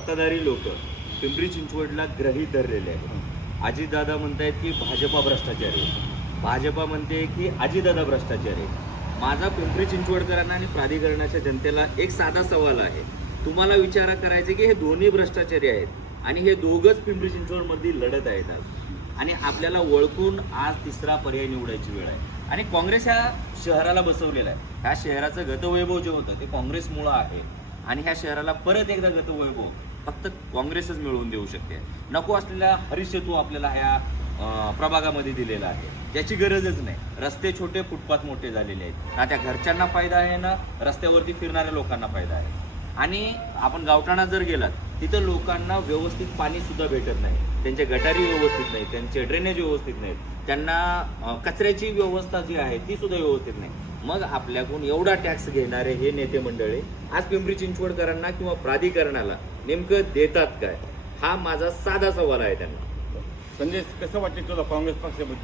सत्ताधारी लोक पिंपरी चिंचवडला गृहीत धरलेले आहेत. अजितदादा म्हणतायत की भाजपा भ्रष्टाचारी आहे, भाजपा म्हणते की अजितदादा भ्रष्टाचारी आहे. माझा पिंपरी चिंचवडकरांना आणि प्राधिकरणाच्या जनतेला एक साधा सवाल आहे. तुम्हाला विचार करायचे की हे दोन्ही भ्रष्टाचारी आहेत आणि हे दोघंच पिंपरी चिंचवडमध्ये लढत आहेत आज, आणि आपल्याला ओळखून आज तिसरा पर्याय निवडायची वेळ आहे. आणि काँग्रेस ह्या शहराला बसवलेला आहे. ह्या शहराचं गतवैभव जे होतं ते काँग्रेसमुळं आहे, आणि ह्या शहराला परत एकदा गतवैभव फक्त काँग्रेसच मिळवून देऊ शकते. नको असलेला हरिसेतू आपल्याला ह्या प्रभागामध्ये दिलेला आहे, ज्याची गरजच नाही. रस्ते छोटे, फुटपाथ मोठे झालेले आहेत. ना त्या घरच्यांना फायदा आहे, ना रस्त्यावरती फिरणाऱ्या लोकांना फायदा आहे. आणि आपण गावठाणात जर गेलात तिथं लोकांना व्यवस्थित पाणी सुद्धा भेटत नाही, त्यांच्या गटारी व्यवस्थित नाही, त्यांचे ड्रेनेज व्यवस्थित नाहीत, त्यांना कचऱ्याची व्यवस्था जी आहे ती सुद्धा व्यवस्थित नाही. मग आपल्याकडून एवढा टॅक्स घेणारे हे नेते मंडळी आज पिंपरी चिंचवडकरांना किंवा प्राधिकरणाला नेमकं देतात काय, हा माझा साधा सवाल आहे त्यांना. संदेश कसं वाटते तुला काँग्रेस पक्षाबद्दल?